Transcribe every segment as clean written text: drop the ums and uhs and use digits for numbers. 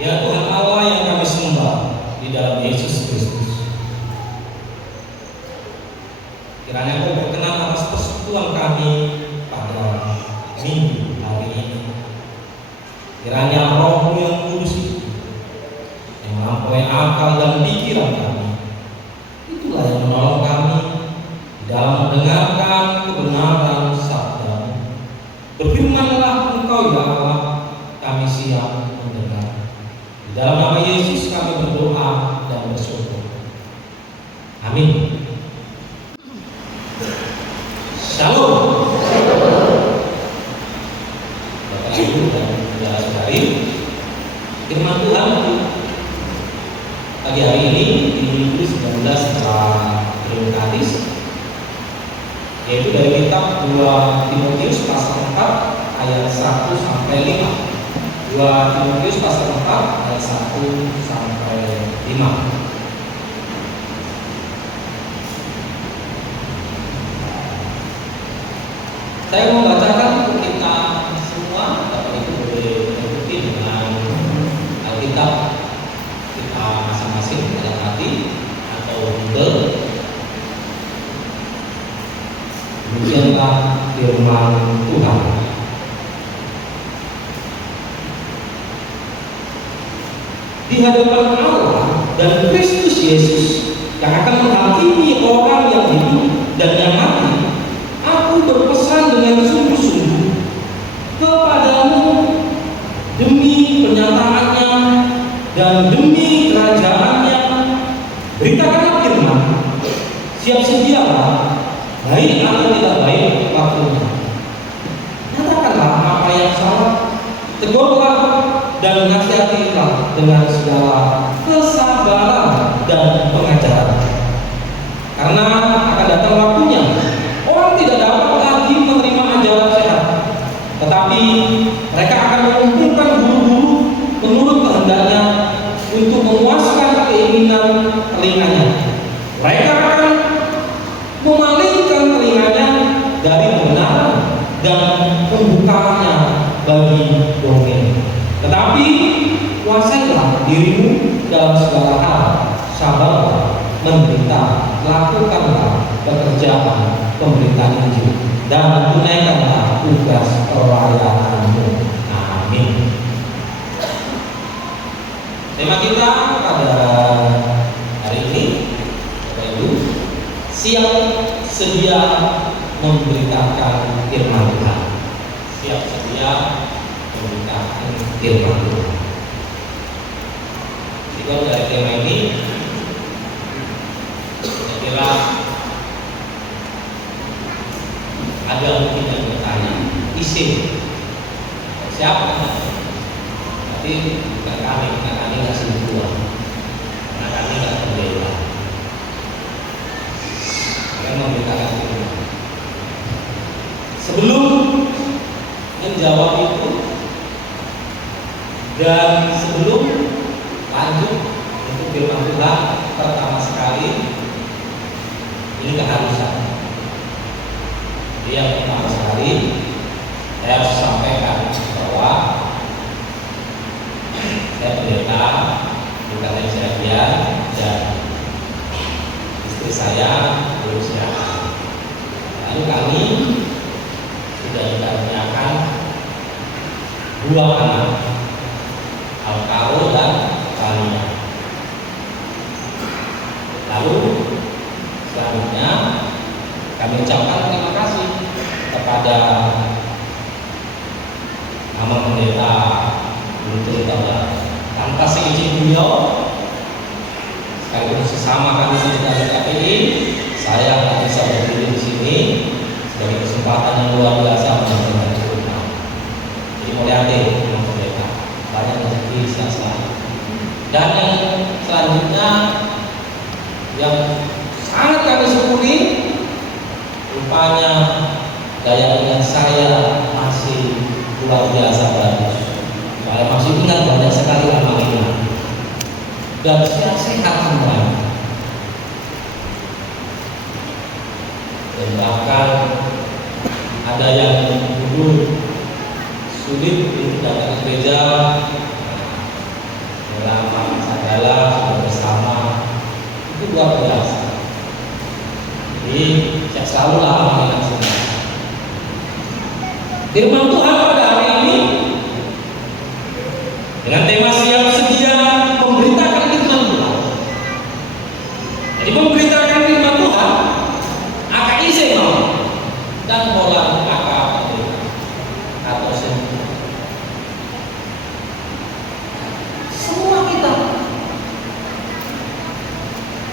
Ya Tuhan Allah yang kami sembah di dalam Yesus Kristus, kiranya Kau berkenan atas persekutuan kami pada minggu hari ini. Kiranya Roh-Mu yang kudus itu yang melampaui akal dan pikiran kami, itulah yang menolong kami dalam mendengarkan kebenaran sabda-Mu. Berfirmanlah Engkau ya Allah, kami siap mendengar. Di dalam nama Yesus kami berdoa dan bersyukur. Amin. Shalom. Bapak Ibu dan saudara-saudari, firman Tuhan pagi hari ini di minggu 19 setelah Trinitatis, yaitu dari kitab 2 Timotius pasal 4 ayat 1 sampai 5. 2 Timotius pasal 4 ayat 1 sampai 5. Saya mau bacakan untuk kita semua. Bapak Ibu boleh mengikuti dengan Alkitab kita masing-masing dalam hati atau Bible. Demikianlah firman Tuhan. Di hadapan Allah dan Kristus Yesus yang akan menghakimi orang yang hidup dan yang mati, aku berpesan dengan sungguh-sungguh kepadamu demi penyataannya dan demi kerajaannya, beritakanlah firman, siap sedialah, baik atau tidak baik waktunya. Nyatakanlah apa yang salah, tegurlah dan nasihatilah dengan segala kesabaran dan pengajaran. Karena akan datang waktunya orang tidak dapat lagi menerima ajaran sehat, tetapi mereka akan mengumpulkan guru-guru menurut kehendaknya untuk memuaskan keinginan telinganya. Mereka akan memalingkan telinganya dari kebenaran dan membukanya bagi dongeng. Tetapi kuasailah dirimu dalam segala hal, sabarlah, menderita, lakukanlah pekerjaan pemberitaan Injil, dan tunaikanlah tugas pelayananmu. Amin. Tema kita pada hari ini, Bapak Ibu, siap sedia memberitakan firman Tuhan. Siap sedia memberitakan firman Tuhan. Jika dari tema ini, saya kira ada mungkin yang bertanya, isim siapa? Tapi bukan kami, karena kami nggak sibuk, karena kami nggak berbeda. Kami memberitakan firman. Sebelum menjawab itu dan sebelum lanjut untuk firman Tuhan, pertama sekali ini keharusan. Yang pertama sekali saya harus sampaikan bahwa saya pendeta bukan Ejadian dan istri saya belum siap. Lalu kami sudah dikaruniakan 2 anak, Alkaro dan Tania. Lalu selanjutnya kami ucapkan terima kasih kepada Mama Pendeta Guntur Taubat. Tanpa seizin beliau, sekaligus sesama kami di KPI, saya tidak bisa berdiri di sini sebagai kesempatan yang luar biasa menyampaikan firman. Jadi mulai hati Mama Pendeta, banyak rezeki selalu. Dan yang selanjutnya yang sangat kami syukuri, rupanya daya ingat saya masih luar biasa bagus. Saya masih ingat banyak sekali amal-amal dan sehat semuanya. Dan bahkan ada yang dulu sulit untuk datang ke gereja, selalulah mengingat semua. Firman Tuhan pada hari ini dengan tema siap sedia memberitakan firman Tuhan. Jadi memberitakan firman Tuhan aka ise mau dan pola aka atau semua kita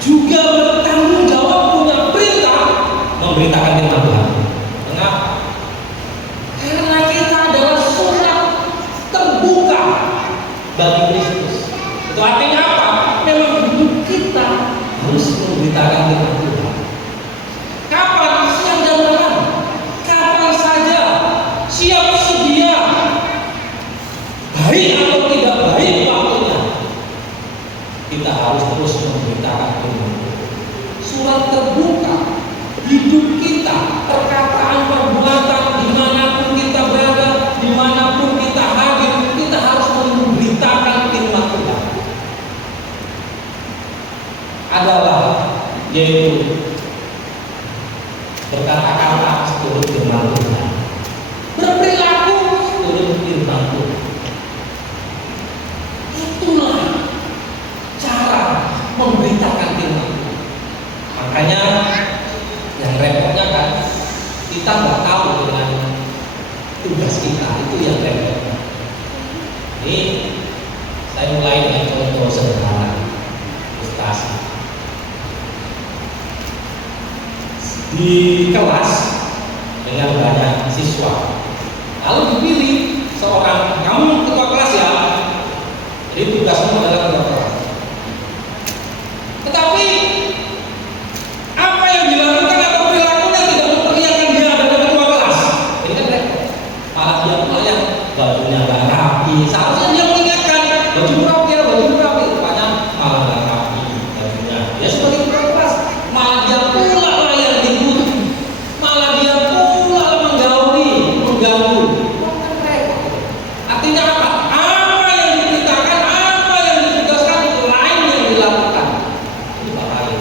juga bertanggung jawab punya perintah memberitakan firman Tuhan. Mengapa? Karena kita adalah surat terbuka bagi Kristus. Itu artinya apa? Memang hidup kita harus memberitakan firman Tuhan. Kapan? Siang dan malam. Kapan saja. Siap sedia. Baik atau tidak baik waktunya. Kita harus terus memberitakan firman Tuhan. Surat terbuka. Hidup kita, perkataan, perbuatan, dimanapun kita berada, dimanapun kita hadir, kita harus memberitakan firman Tuhan. Adalah yaitu berkata-kata seturut firman Tuhan, berperilaku seturut firman Tuhan. Itulah cara memberitakan firman Tuhan. Makanya yang repotnya kan kita nggak tahu dengan tugas kita, itu yang repotnya. Ini saya mulai dengan contoh sederhana ilustrasi. Di kelas dengan banyak siswa, lalu dipilih seorang, kamu ketua kelas ya, jadi tugasmu adalah ketua kelas. Tetapi apa yang dilakukan atau perilakunya tidak memperlihatkan dia adalah ketua kelas. Ini kan repot. Malah dia pula yang bajunya nggak rapi. Seharusnya dia mengingatkan baju rapi ya, baju rapi. Rupanya malah nggak rapi bajunya. Ya sebagai ketua kelas, malah dia pula lah yang ribut. Malah dia pula menggauli, mengganggu. Kan repot. Artinya apa? Apa yang diberitakan, apa yang ditugaskan itu lain yang dilakukan. Ini bahaya.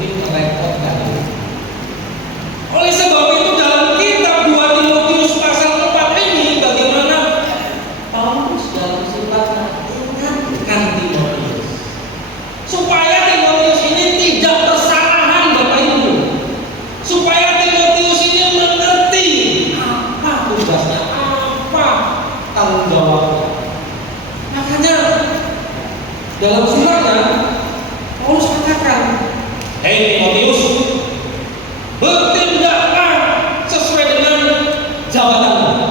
Ini merepotkan. Oleh sebab itu dalam kitab 2 Timotius pasal 4 ini bagaimana Paulus dalam suratnya ingatkan Timotius supaya Timotius ini tidak bersalahan Bapak Ibu, supaya Timotius ini mengerti apa tugasnya, apa tanggung jawabnya. Makanya dalam suratnya Paulus katakan, hei Timotius, bertindaklah sesuai dengan jabatanmu.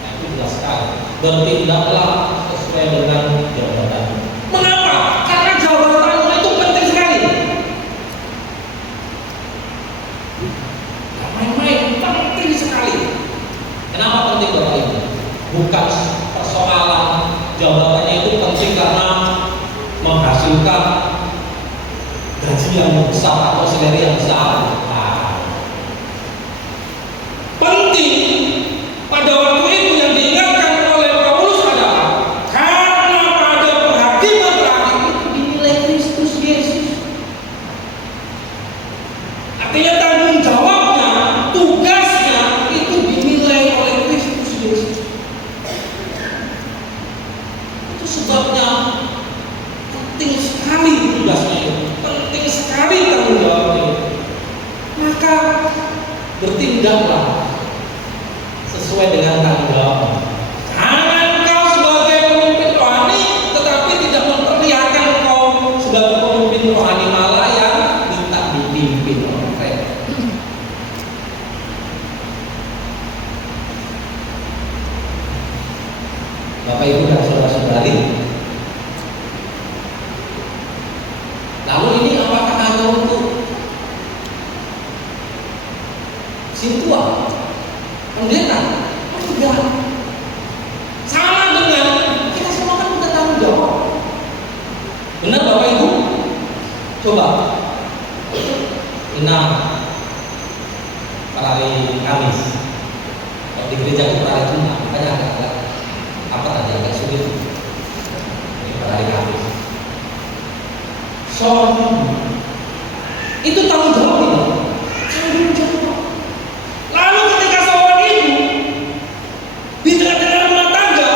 Nah, itu jelas sekali. Bertindaklah sesuai dengan jabatanmu. Mengapa? Karena jabatanmu itu penting sekali. Gak main-main, penting sekali. Kenapa penting Bapak Ibu? Bukan persoalan jabatannya itu penting karena menghasilkan gaji yang besar atau salary yang besar. Penting pada waktu itu yang diingatkan oleh Paulus adalah karena pada penghakiman terakhir itu dinilai Kristus Yesus. Artinya tanggung jawabnya, tugasnya itu dinilai oleh Kristus Yesus. Itu sebabnya penting sekali tugasnya itu, penting sekali tanggung jawabnya. Maka bertindaklah sesuai dengan tanggung jawab. Jangan kau sebagai pemimpin rohani tetapi tidak memperlihatkan kau sebagai pemimpin rohani, malah yang minta dipimpin oleh mereka. Bapak Ibu dan saudara-saudari, lalu ini apakah hanya untuk sintua, pendeta? Tidak. Sama dengan kita semua kan punya tanggung jawab. Benar Bapak Ibu? Coba Ina hari Kamis. Kalau di gereja itu hari Jumat, makanya agak apa tadi agak sulit. Ini hari Kamis. Soal Itu tanggung jawab tidak? Tanggung jawab. Lalu ketika seorang ibu di tengah-tengah rumah tangga,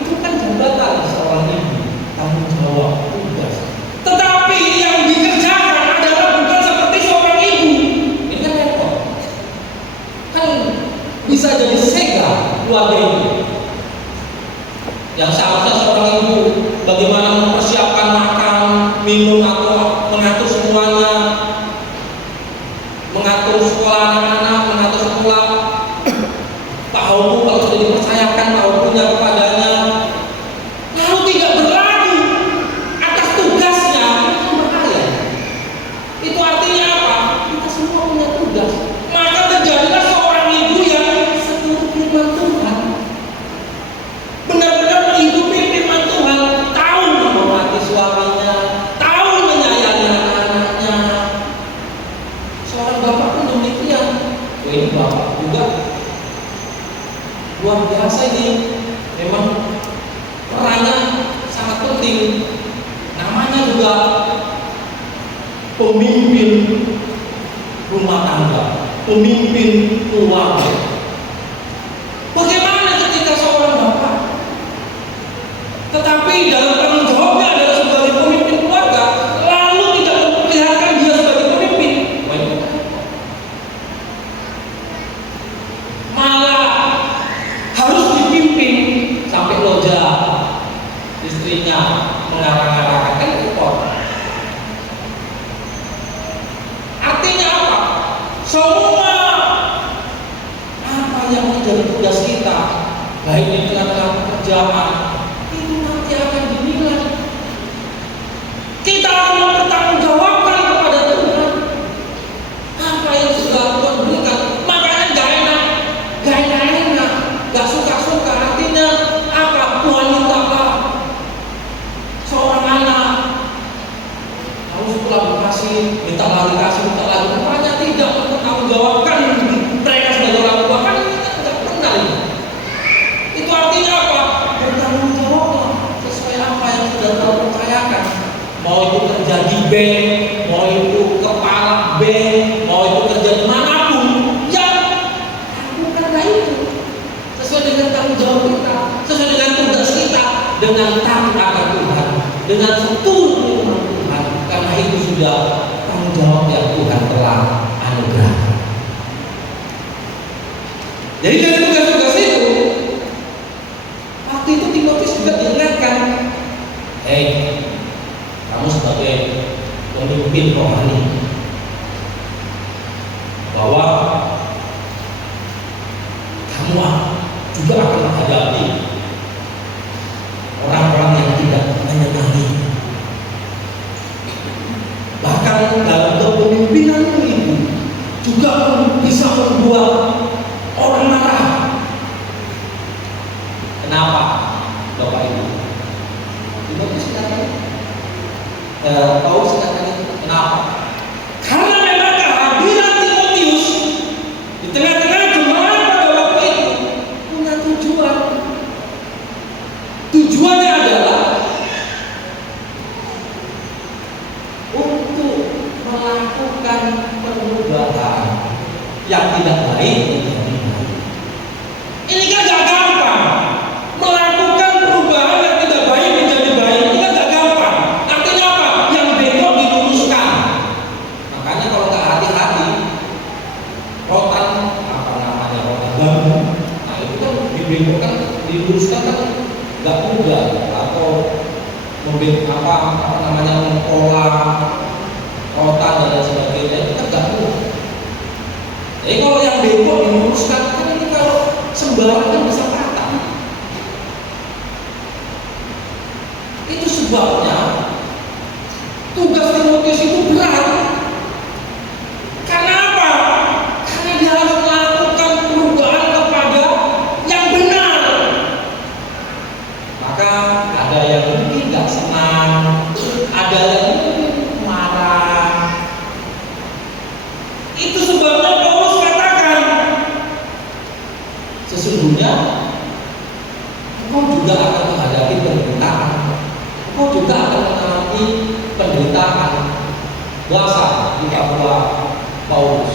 itu kan jabatan seorang ibu, tanggung jawab, tugas. Tetapi yang dikerjakan adalah bukan seperti seorang ibu. Ini kan repot. Kan bisa jadi sega keluarga itu. Yang seharusnya seorang ibu bagaimana mempersiapkan makan, minum, atau mengatur semuanya, mengatur sekolah anak-anak, mengatur sekolah. Tahu kalau sudah dipercayakan tahunya kepadanya, lalu tidak berlaku atas tugasnya, itu bahaya. Itu artinya apa? Kita semua punya tugas. Maka terjadilah seorang ibu yang seturut firman Tuhan, benar-benar menghidupi firman Tuhan, tahu menghormati suaminya, tahu menyayangi anak-anaknya. Seorang bapak pun demikian. Ini bapak juga luar biasa ini, memang perannya sangat penting. Namanya juga pemimpin rumah tangga, pemimpin keluarga. Bagaimana ketika seorang bapak, tetapi dalam tanggung jawabnya adalah sebagai pemimpin keluarga, lalu tidak memperlihatkan dia sebagai pemimpin, malah harus dipimpin sampai loja istrinya mengarang-arangkan, kan repot. Artinya apa? Semua apa yang menjadi tugas kita, baik di tengah-tengah pekerjaan, itu nanti akan dinilai. Kita akan mempertanggungjawabkan kepada Tuhan apa yang sudah Tuhan berikan. Makanya gak enak, gak suka-suka. Artinya apa? Tuhan minta apa? Seorang anak harus pulang dikasih, minta lagi kasih, minta lagi. Rupanya tidak mempertanggungjawabkan mereka sebagai orang tua, kan kita tidak pernah ini. Itu artinya apa? Bertanggung jawablah sesuai apa yang sudah Tuhan percayakan. Mau itu kerja di bank, mau itu kepala bank, mau itu kerja dimanapun, yang lakukanlah itu sesuai dengan tanggung jawab kita, sesuai dengan tugas kita, dengan taat akan Tuhan, dengan seturut firman Tuhan. Karena itu sudah tanggung jawab yang Tuhan telah anugerahkan. Jadi dari tugas-tugas itu, waktu itu Timotius juga diingatkan, kamu sebagai pemimpin rohani, bahwa kamu juga akan menghadapi orang-orang yang tidak menyenangi. Bahkan dalam kepemimpinanmu itu juga bisa membuat orang marah. Kenapa, Bapak Ibu? Timotius katakan, Paulus katakan itu. Kenapa? Karena memang kehadiran Timotius di tengah-tengah jemaat pada waktu itu punya tujuan. Tujuannya adalah untuk melakukan perubahan yang tidak baik menjadi baik. Ini kan gak gampang. Melakukan perubahan yang tidak baik menjadi baik, ini kan gak gampang. Artinya apa? Yang bengkok diluruskan. Makanya kalau gak hati-hati, rotan bambu, nah itu kan dibengkokkan, diluruskan kan gak mudah. Atau mempola rotan dan lain sebagainya, itu kan gak mudah. Jadi kalau yang bengkok diluruskan, kan ini kalau sembarangan bisa patah. Itu sebabnya tugas Timotius itu berat. Karena apa? Karena dia harus melakukan perubahan kepada yang benar. Maka ada yang mungkin gak senang, ada yang mungkin marah. Itu sebabnya Paulus katakan, sesungguhnya engkau juga akan menghadapi penderitaan, engkau juga akan mengalami penderitaan kuasa di Papua Paulus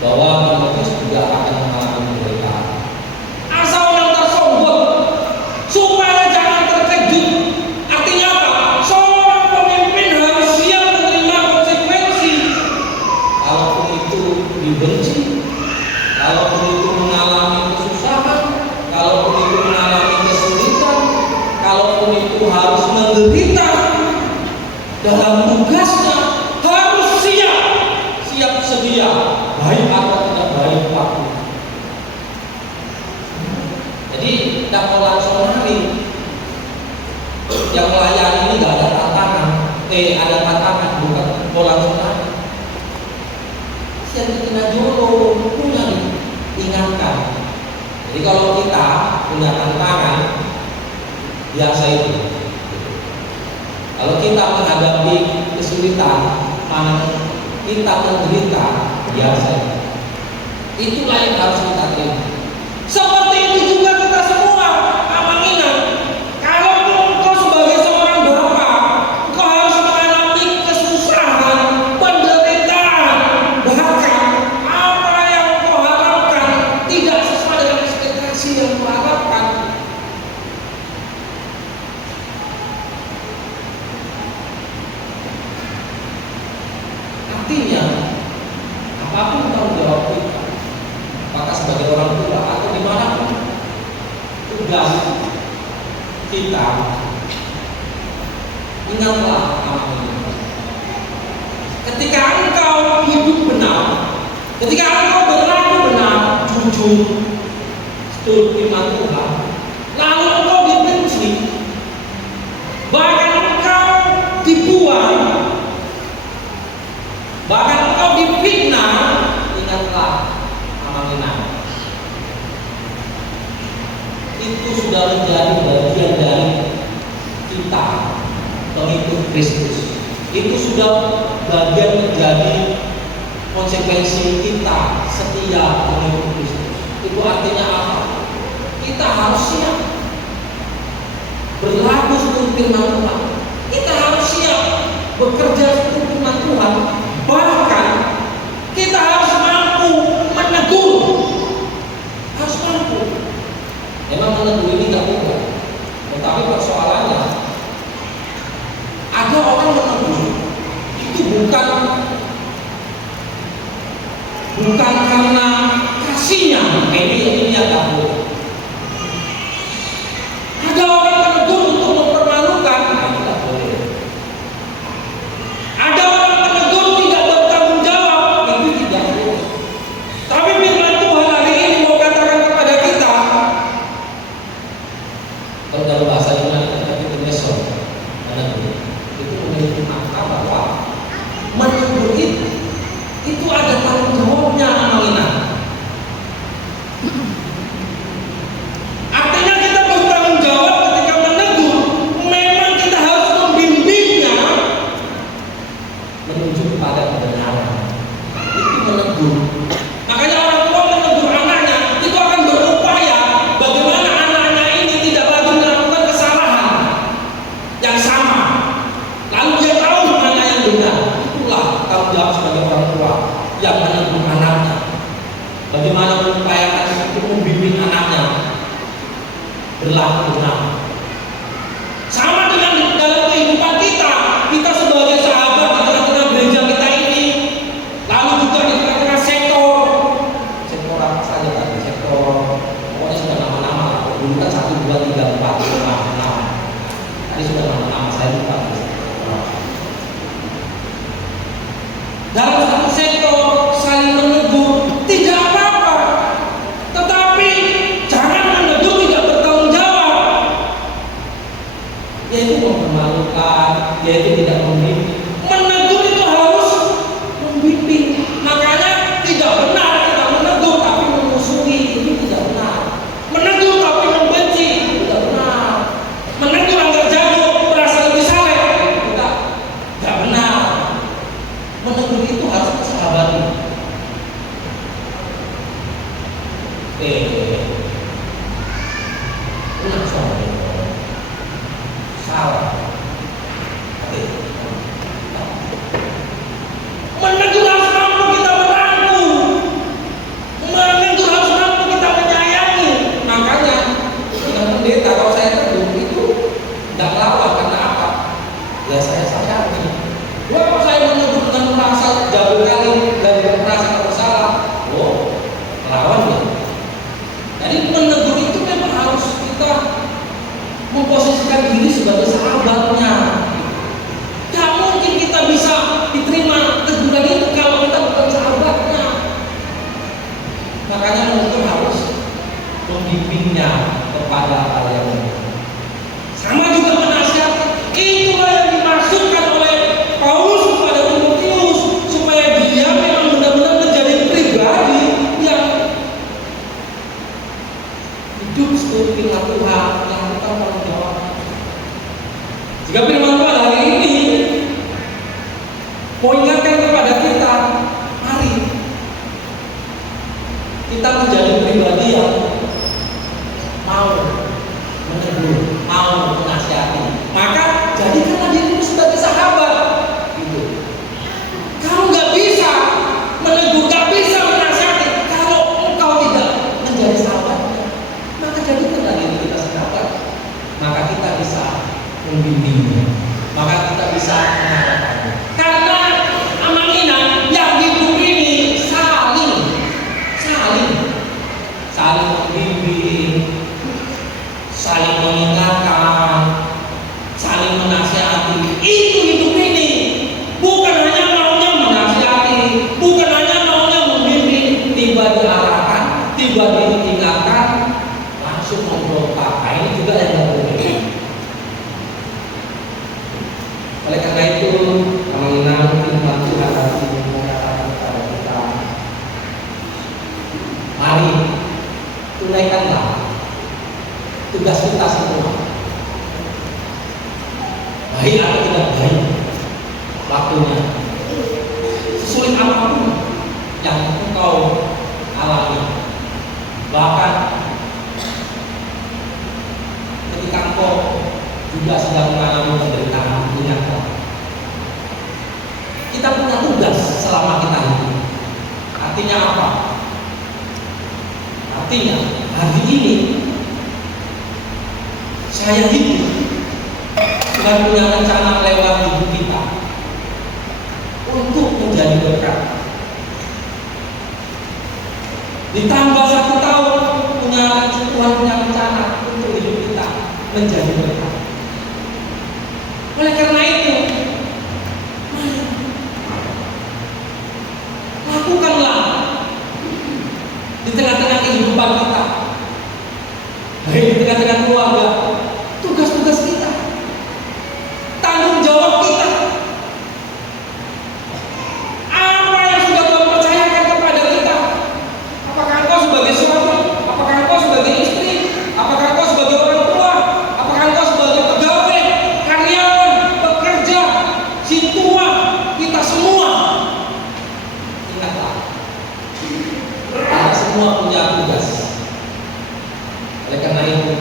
bahwa Timotius juga akan mengalami penderitaan. Asal orang tersombong supaya jangan terkejut. Artinya apa? Seorang pemimpin harus siap menerima konsekuensi. Kalaupun itu dibenci, kalaupun itu mengalami kesusahan, kalaupun itu mengalami kesulitan, kalaupun itu harus menderita dalam tugasnya, harus siap sedia, baik atau tidak baik waktu. Jadi tidak mau langsung hari yang melayani ini nggak ada tantangan, ada tantangan bukan mau langsung hari. Yang kita jolo punya ingatkan. Jadi kalau kita punya tantangan biasa itu. Kalau kita menghadapi kesulitan, kita menderita biasa. Itulah yang harus kita terima. Seperti itu juga kita semua, Abang ingat. Kalau engkau sebagai seorang bapak, engkau harus mengalami kesusahan, penderitaan, bahkan apa yang engkau harapkan tidak sesuai dengan ekspektasi yang engkau harapkan. Artinya, apapun tanggung jawab kita, apakah sebagai orang tua atau dimanapun, tugas kita, ingatlah amanah ini. Ketika engkau hidup benar, ketika engkau berlaku benar, jujur, seturut firman Tuhan, lalu engkau dibenci, bahkan engkau dibuang, bahkan engkau difitnah, ingatlah amanah. Itu sudah menjadi bagian dari kita pengikut Kristus. Itu sudah bagian menjadi konsekuensi kita setia pengikut Kristus. Itu artinya apa? Kita harus siap berlaku seturut firman Tuhan. Kita harus siap bekerja seturut firman Tuhan. Bahkan kita harus mampu menegur. Harus mampu. Memang menegur ini tidak mudah. Tetapi persoalannya, ada orang menegur itu bukan karena kasihnya. Ini agak boleh. Ada orang menegur untuk mempermalukan. Ini tidak boleh. Ada orang menegur tidak bertanggung jawab. Ini tidak boleh. Tapi firman Tuhan hari ini mau katakan kepada kita, kalau dalam bahasa Yunani kita menegur, itu memiliki makna bahwa menegur itu ada tanggung jawabnya, Amalina. Artinya kita bertanggung jawab ketika menegur. Memang kita harus membimbingnya menuju kepada kebenaran. Itu menegur. Makanya orang tua menegur anaknya itu akan berupaya bagaimana anaknya ini tidak lagi melakukan kesalahan yang sama. Lalu dia tahu mana yang benar. Itulah tanggung jawab sebagai orang tua yang menegur anaknya. Bagaimana mengupayakan untuk membimbing anaknya berlaku benar. Sama dengan dalam kehidupan kita sebagai sahabat di tengah-tengah gereja kita ini, lalu juga di tengah-tengah sektor apa saja kan, sektor pokoknya sudah nama-nama. Dulu kan 1, 2, 3, 4, 5, 6. Tadi sudah nama-nama saya lupa. Dalam satu sektor saling menegur tidak apa-apa, tetapi jangan menegur tidak bertanggung jawab, yaitu mempermalukan, yaitu tidak membimbing. Menegur itu harus membimbing. Makanya tidak benar kita menegur tapi memusuhi, ini tidak benar. Menegur tapi membenci, itu tidak benar. Menegur agar jatuh merasa lebih saleh, itu tidak benar. Menegur itu harus persahabatan. Salah. Jadi menegur itu memang harus kita memposisikan diri sebagai sahabatnya. Gak mungkin kita bisa diterima teguran itu kalau kita bukan sahabatnya. Makanya menegur harus membimbingnya kepada hal yang benar. Sama juga menasihati. Itulah yang dimaksudkan oleh Paulus kepada Timotius, supaya dia memang benar-benar menjadi pribadi yang hidup seperti firman Tuhan yang kita tanggung jawab. Jika firman Tuhan hari ini mau ingatkan kepada kita, mari kita menjadi pribadi yang mau menegur, mau menasihati. Maka jadikanlah dirimu sebagai sahabat. Gitu. Kamu nggak bisa menegur, nggak bisa menasihati kalau engkau tidak menjadi sahabatnya. Maka jadikanlah diri kita sahabat. Maka kita bisa membimbingnya. Maka kita bisa mengarahkannya. Karena amanah yang hidup ini saling membimbing, saling mengingatkan, saling menasihati. Itu hidup ini. Bukan hanya maunya menasihati, bukan hanya maunya membimbing, tiba diarahkan, tiba diingatkan, langsung memberontak. Nah, ini juga yang berbeda. Oleh karena itu, mengenal firman Tuhan hari ini mengatakan kepada kita, mari tunaikanlah tugas kita semua. Baik atau tidak baik waktunya, sesulit apapun yang engkau alami, bahkan ketika engkau juga sedang mengalami penderitaan, ingatlah kita punya tugas selama kita hidup. Artinya apa? Artinya hari ini saya hidup, Tuhan punya rencana lewat hidup kita untuk menjadi berkat. Ditambah 1 tahun Tuhan punya rencana untuk hidup kita menjadi berkat. Oleh karena itu, lakukanlah di tengah-tengah kehidupan kita, di tengah-tengah keluarga, tugas-tugas kita, tanggung jawab kita. Apa yang sudah Tuhan percayakan kepada kita? Apakah engkau sebagai suami? Apakah engkau sebagai istri? Apakah engkau sebagai orang tua? Apakah engkau sebagai pegawai, karyawan, pekerja, si tua, kita semua? Ingatlah, kita semua punya tugas. Oleh karena itu,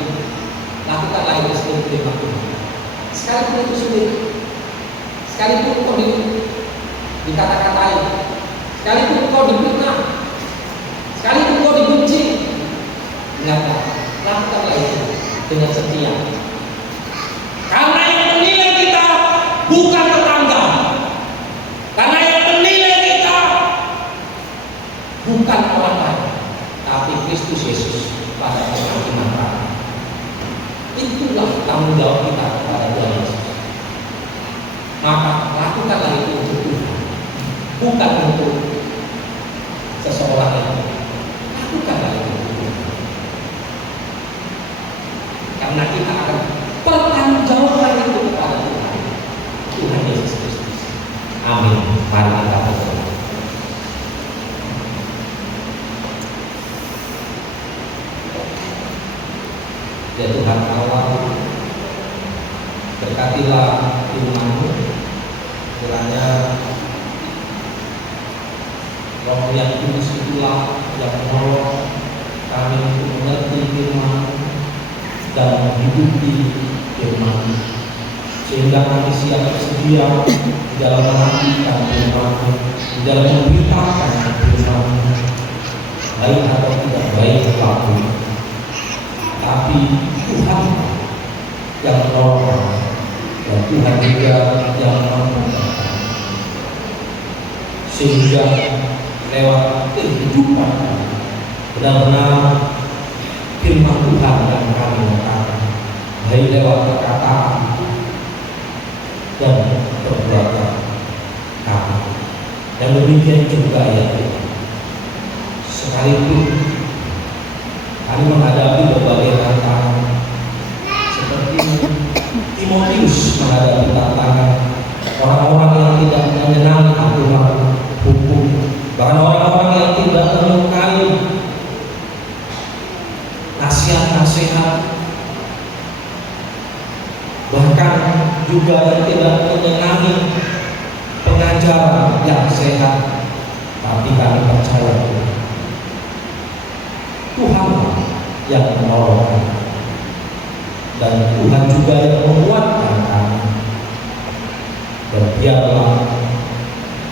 lakukanlah itu seperti firman Tuhan. Sekalipun itu sulit, sekalipun kau dikata-katain, sekalipun kau difitnah, sekalipun kau dibenci, ingatlah, lakukanlah itu dengan setia. Karena yang menilai kita bukan tetangga, karena yang menilai kita bukan orang lain, tapi Kristus Yesus pada penghakiman raya. Itulah tanggung jawab kita kepada Tuhan Yesus. Maka lakukanlah itu untuk Tuhan, bukan untuk seseorang yang lain. Lakukanlah itu untuk Tuhan. Karena kita akan bertanggungjawabkan itu kepada Tuhan, Tuhan Yesus Kristus. Amin. Mari kita berdoa. Ya Tuhan Allah, berkatilah firman-Mu, kiranya Roh yang kudus itulah yang menolong kami untuk mengerti firman-Mu dan menghidupi firman-Mu, sehingga kami siap bersedia di dalam menantikan firman-Mu, di dalam memberitakan firman-Mu, baik atau tidak baik waktu. Tapi Tuhan yang menolong dan Tuhan juga yang mempertemukan, sehingga lewat kehidupan benar-benar firman Tuhan yang kami nyatakan, baik lewat perkataan dan perbuatan kami. Dan demikian juga ya Tuhan, sekalipun kami menghadapi berbagai tantangan, seperti Timotius menghadapi tantangan orang-orang yang tidak menyenangi aturan hukum, bahkan orang-orang yang tidak menyukai nasihat-nasihat, bahkan juga yang tidak menyenangi pengajaran yang sehat. Tapi kami percaya Tuhan yang menolong kami, dan Tuhan juga yang menguatkan kami. Dan biarlah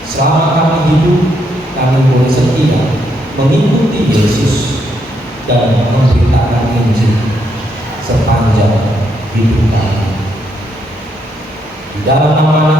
selama kami hidup, kami boleh setia mengikuti Yesus dan memberitakan Injil sepanjang hidup kami. Di dalam nama